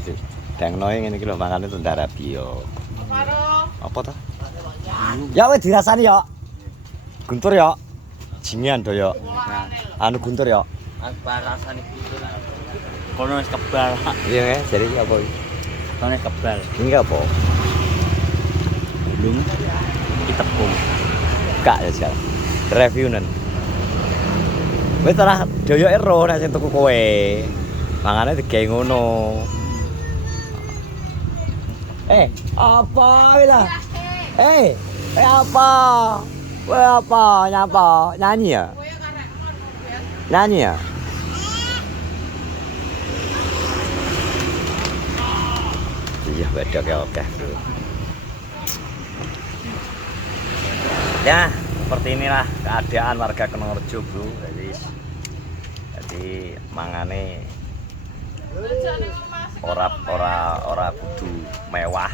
Aziz. Dengnoe ngene iki lho mangane Tentara Bio. Apa to? Ya wis dirasani ya. Guntur ya. Jingan to ya. Anu Guntur ya. Apa rasane guntur? Kono wis kebal. Iya jadi apa iki? Kono kebal. Ini apa? Belum iki tepung. Kak ya jal. Review-nen. Wis ora doyoke ro nek sing tuku kowe. Mangane digawe ngono. Apa wila? Apa? Kowe apa? Nyapa? Nyanyi ya? Nyanyi ya? Iya, beda kayak oke. Ya, seperti inilah keadaan warga Kenongrejo, Bro. Jadi mangane ora kudu mewah.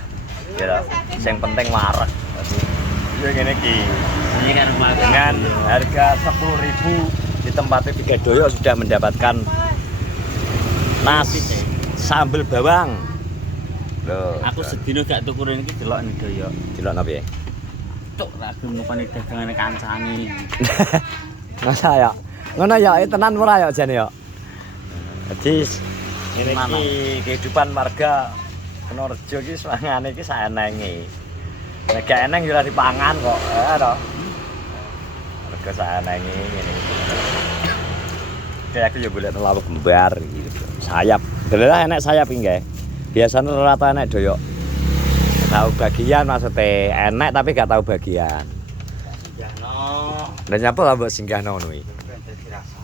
Ya, yang penting wareg. Ya ngene iki. Ini kan Dengan harga 10.000 di tempatnya Tiga Doyo sudah mendapatkan nasi sambal bawang. Loh, aku sedino gak tuku rene iki delok ning Doyo. delok napa ya? Cuk, ra gelem nupani dagangane kancane. Masa ya. Ngono ya, tenan ora ya jane ya. Jadi ini kehidupan warga Kenongrejo iki mangane iki saenenge. Nek gak eneng yo ora dipangan kok. To. Warga saenenge ngene. Kayak aku yo golek lawu kembar gitu. Sayap. Delah enek sayap iki nggih. Biasane rata enek doyok. Tahu bagian maksudnya enek tapi gak tahu bagian. Singgahno. Dan nyapa lah mbok singgahno ngono iki. Dadi rasa.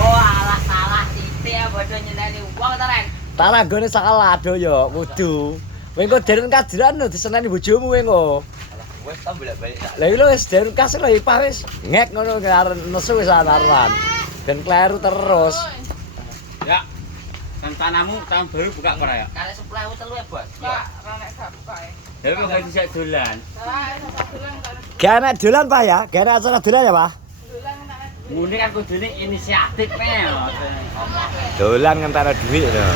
Oh, alah salah titik ya bodoh nyeneni wong ta, Ren. Tara gone salah doyok kudu. Kowe engko dereng kajiran lho diseneni bojomu kowe engko. Wes ta bolak-balik. Lah iki lho wis dereng kas lho ipah wis ngek ngono karo nesu wis anaran. Dan kleru terus. Ya. Tanamu tahun baru buka ora ya? Karek 10.000 telu ya, Bos. Pak, ora nek gak buka ya. Ya kok bisa dolan. Gak enak dolan Pak ya? Gak enak acara dolan ya Pak? Mune kan kudune inisiatif mel. Dolan ngentara duit lho.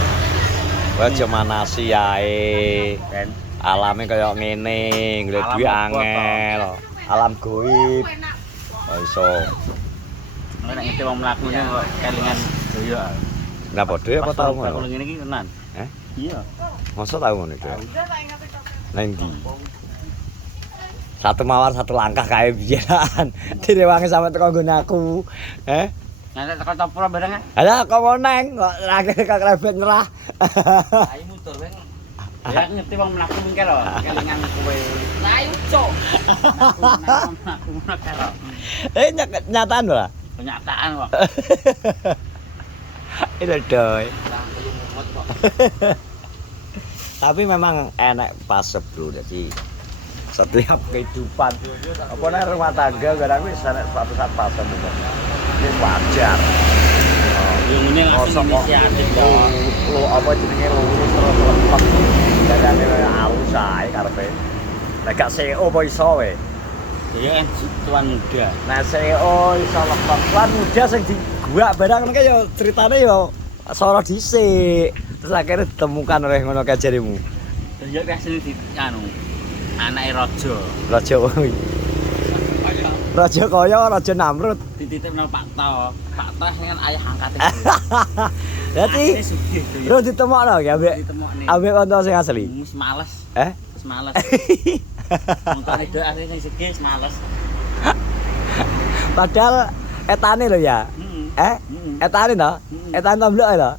Aja manasi ae. Ben Alame kaya ngene, golek duit angel. Alam goib. Oh iso. nek ngene wong mlakune kok kelingan doyo. Lah padha apa tau Kalau ngono? ngene iki tenan. Heh? Iya. Masa tau ngono itu? Nang ndi? Satu mawar satu langkah kae biyenan. Direwangi sampe teko nggone aku. Nek tekan topro bareng. Alah kok neng kok akhire kok krebet nyerah. Ayo mutur weng. Ya ngerti wong mlaku mengke lho, kelingan kowe. Lah ayo cuk. Aku karo. Nyataan lho. Kenyataan kok. Itu doy. Lah perlu mumet kok. Tapi memang enak pas bro, jadi setiap kehidupan apa nih rumah tangga kadang wis enak suatu saat pas ini wajar. Yo ngene langsung inisiatif kok. Lo apa jenenge lurus terus lempet dadane alus ae karepe. Nek gak CEO apa iso we? Ya kan tuan muda. Nah CEO iso lempet tuan muda sing diguak barang ngene ya ceritane ya soro dhisik. Terus akhirnya ditemukan oleh ngono kae jarimu. Terus ya kasih di anu anake raja. Raja kuwi. Raja kaya Raja Namrud. Dititipno Pak To. Pak To dengan ayah angkate. Dadi ro ditemokno ya ambek ditemokne. ambek kanca sing asli. Wis males. Wis males. Montone dhewe asli sing segi wis males. Padahal etane lho ya. Heeh. Etane to? Etane tomblok to?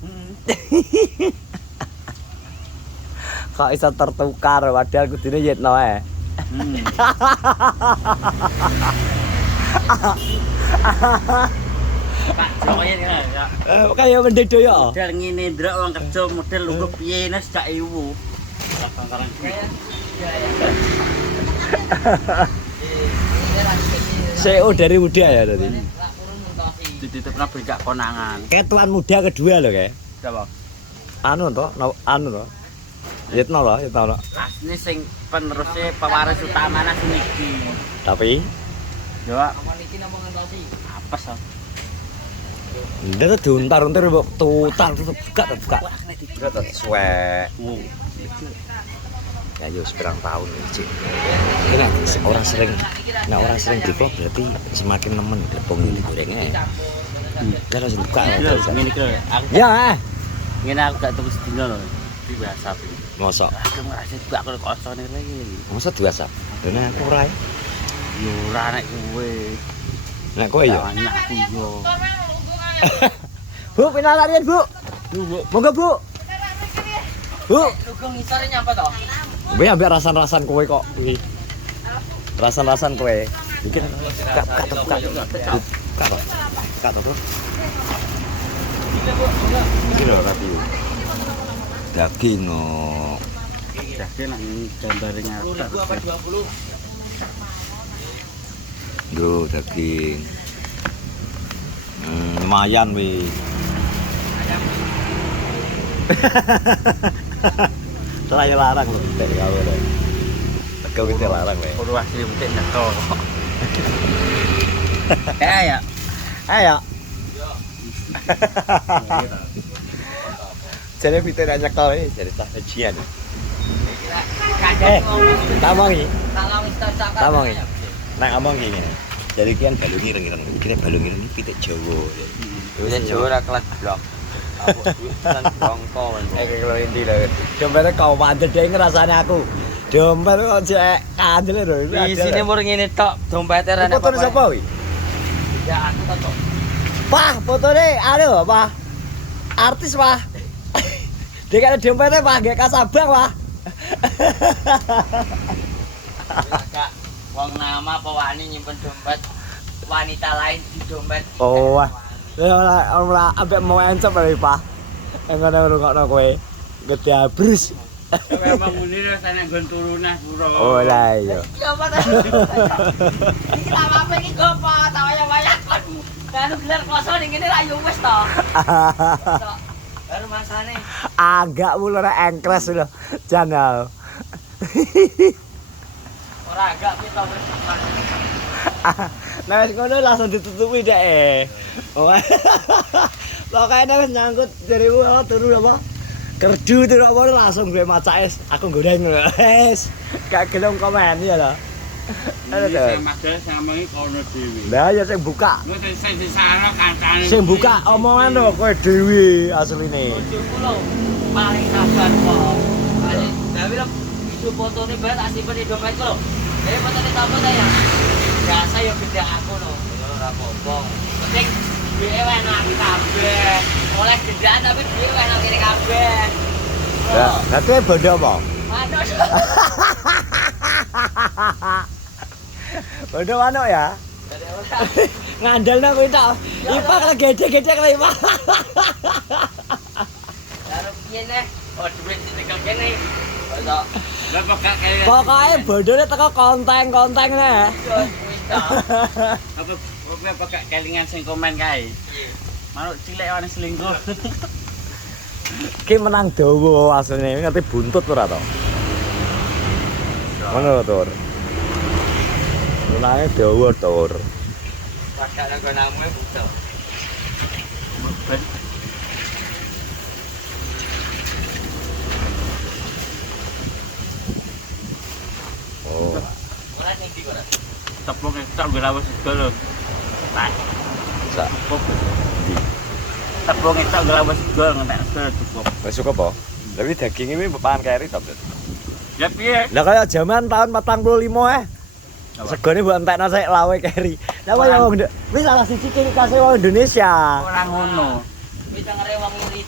Kok iso tertukar padahal kudune yetno ae. Pak Jokowi ya. Kaya mendedo ya. Model ngene ndrok wong kerja model lungguh piye nes dak ewu. CEO dari muda ya tadi. Dititipno berkak konangan. Ketuan muda kedua loh kayak. Siapa? Anu to, anu to. Yetno loh, Yetno. Asli sing penerusnya pewaris utama nasi niki. Tapi Jawa. Aman iki nang ngentosi. Apes to. Ndak diuntar-untar mbok tutar buka. Buka to suwek. Ya yo seberang tahun cik. Kena orang sering dipo berarti semakin nemen glepung ini gorengnya. Ya harus buka. Ngene iki lho. Ya. Ngene aku gak tuku sedina lho. Biasa iki. Mosok. Aku ngrasa buka kok kosone lagi. Mosok diwasa. Dene aku ora. Yo ora nek kowe. Nek kowe yo. Aku yo. Bu, pinalarian, Bu. Monggo, Bu. Bu. Lugong ngisore nyampe to? Kowe ambek rasan-rasan kowe kok kuwi. Rasan-rasan kowe. Bikin buka. Buka to, Bu. Iki lho rapi. Daging no. Daging nang gambare ngarep. 20 apa 20? Yo daging. Lumayan wih. Saya larang loh dari kau loh. Kau kita larang wih. Kudu asli butek nyekel kok. Ya. Ayo. Jadi kita nak nyekel ni, jadi tak ujian. Tamongi. Tamongi. Nak ngomong gini. Jadi kian balung ireng-ireng. Kira balung ireng ini pitik Jawa. Pitik Jawa ora kelas blok. Aku kan bongko. Kalau ini lah. Dompetnya kau bandel deh ngerasane aku. Dompet kok cek kandel lho. Di sini mur ngene tok, dompete ra nek. Foto sapa wi? Ya aku to. Pah, fotone anu, Pak. Artis, Pak. Dek ada dompetnya Pak, gak kasabang, Pak. Kak, wong nama apa wani nyimpen dompet wanita lain di dompet. Oh, wah. Ora ambek mau encep lho, Pak. Engko ngrungokno kowe. Gede abrus. Memang muni rasane nggon turunah pura. Oh, lah iya. Iki apa ta? Iki lama apa iki gopo? Tak waya-waya kon. Kan gelar kosong ning kene ra yo wis to. Baru masane. Agak mulu ora engkres lho. Janal. Ora agak pito wis tekan. Nah, wis ngono langsung ditutupi dek. Pokoknya wis nyangkut dari turu apa? Kerdu itu apa langsung gue maca es. Aku goreng es. Gak gelem komen ya lho. Ada to. Mas sama iki kono dhewe. Lah ya sing buka. Wis sing disana kancane. Sing buka omongan lho kowe dhewe asline. Bojoku lho paling sabar kok. Lah wis video fotone bae tak simpen di dompetku lho. Fotone tamu ta ya. Biasa ya beda aku lho. Ora apa-apa. Penting duwe enak kabeh. Oleh gendaan tapi duwe enak kene kabeh. Lah, kowe bondo apa? Manuk. Bondo manuk ya? Ngandalna kowe tak. Ipak lek gede-gede kali Ipak. Karo piye neh? Oh duit ditinggal kene. Lah Pokoknya bondone teko konteng-konteng neh. Apa pakai kelingan sing komen kae. Manuk cilik ana selingkuh. Ki menang dawa asline ngerti buntut ora to. Ngono Tur. Menange dawa Tur. Pakai nang konamu butuh. Oh. Ora ning ndi ora. Tepung tok grawes segala. Tak. Sak. Tepung tok grawes segala ngentek segala cukup. Wis cukup apa? Tapi daging ini pangan keri to, Bro. Ya piye? Lah kaya jaman tahun 45 Segone mbok entekno sik lawe keri. Lah kaya wong wis salah siji ciri khas wong Indonesia. Ora ngono. Kita ngere wong irit.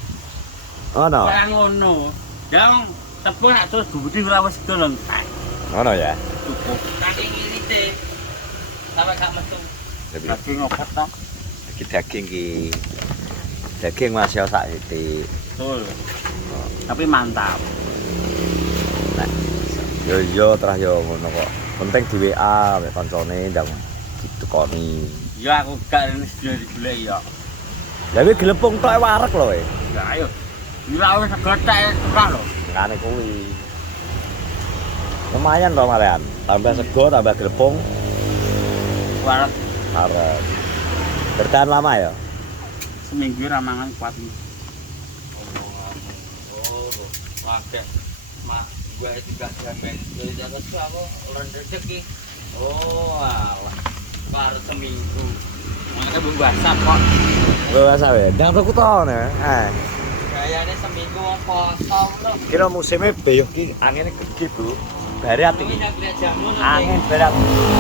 Ngono. Ora ngono. Yang tepung nak terus budi grawes segala entek. Ngono ya. Cukup. Saking irite. Sampai gak metu. Daging opat to? Iki daging ki. Daging Mas yo sak titik. Betul. Tapi mantap. Yo terus yo ngono kok. Penting di WA mek kancane ndang ditukoni. Ya aku gak sudah digolek ya. Lah kuwi glepung tok wareg lho. Ya ayo. Ora wis gotek terus lho. Ngene kuwi. Lumayan to malean. Tambah sego, tambah glepung. Waret Maret. Bertahan lama ya? Seminggu ramangan kuat. oh pakai mak gua juga gamben dari atas aku orang rezeki oh alah baru seminggu Makanya belum basah kok. Gak sawe. Jangan aku tahu nih. kayaknya seminggu wong kosong loh Kira musimnya beyok ki anginnya gede bro. Bare ati. ini udah lihat jamur Angin berat.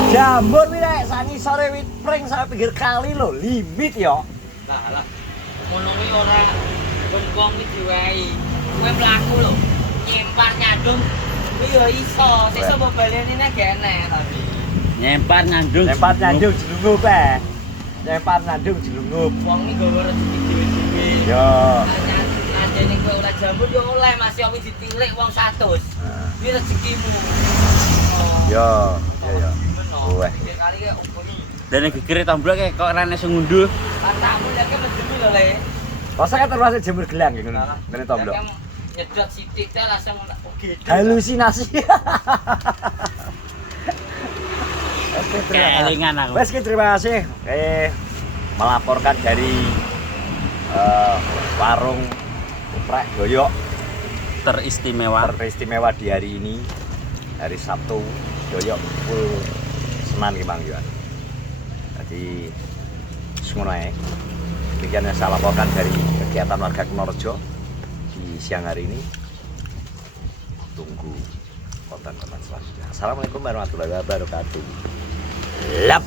Jambur wi rek sangi sore wit pring sampai pinggir kali lho, limit yo. lah ngono kuwi ora ben wong iki diwai kowe mlaku lho nyempar nyandung kuwi yo iso sesuk mbok baleni nek enek tapi Nyempar ngandung. Lempar nyandung jelungup Lempar nyandung jelungup. wong iki nggawa rezeki dhewe-dhewe Yo. Anjene kowe oleh jambur yo oleh masih opo ditilik wong 100 kuwi rezekimu Yo. Yo. Weh. kali ke opo iki Dan gegere tombol kok rene sing ngunduh. tamu lek mesti lho le Masa kan termasuk jemur gelang gitu. Ngene tomblo. nyedot sithik ta langsung gitu Halusinasi. Oke, Kelingan aku. Wes ki terima kasih. Melaporkan dari warung Geprek Doyok Teristimewa. teristimewa di hari ini, hari Sabtu. Doyok full Senan ki Mang Yuan. Jadi semono ae. Demikian yang saya laporkan dari kegiatan warga Kunorejo di siang hari ini. Tunggu konten-konten selanjutnya. Assalamualaikum warahmatullahi wabarakatuh. Lap.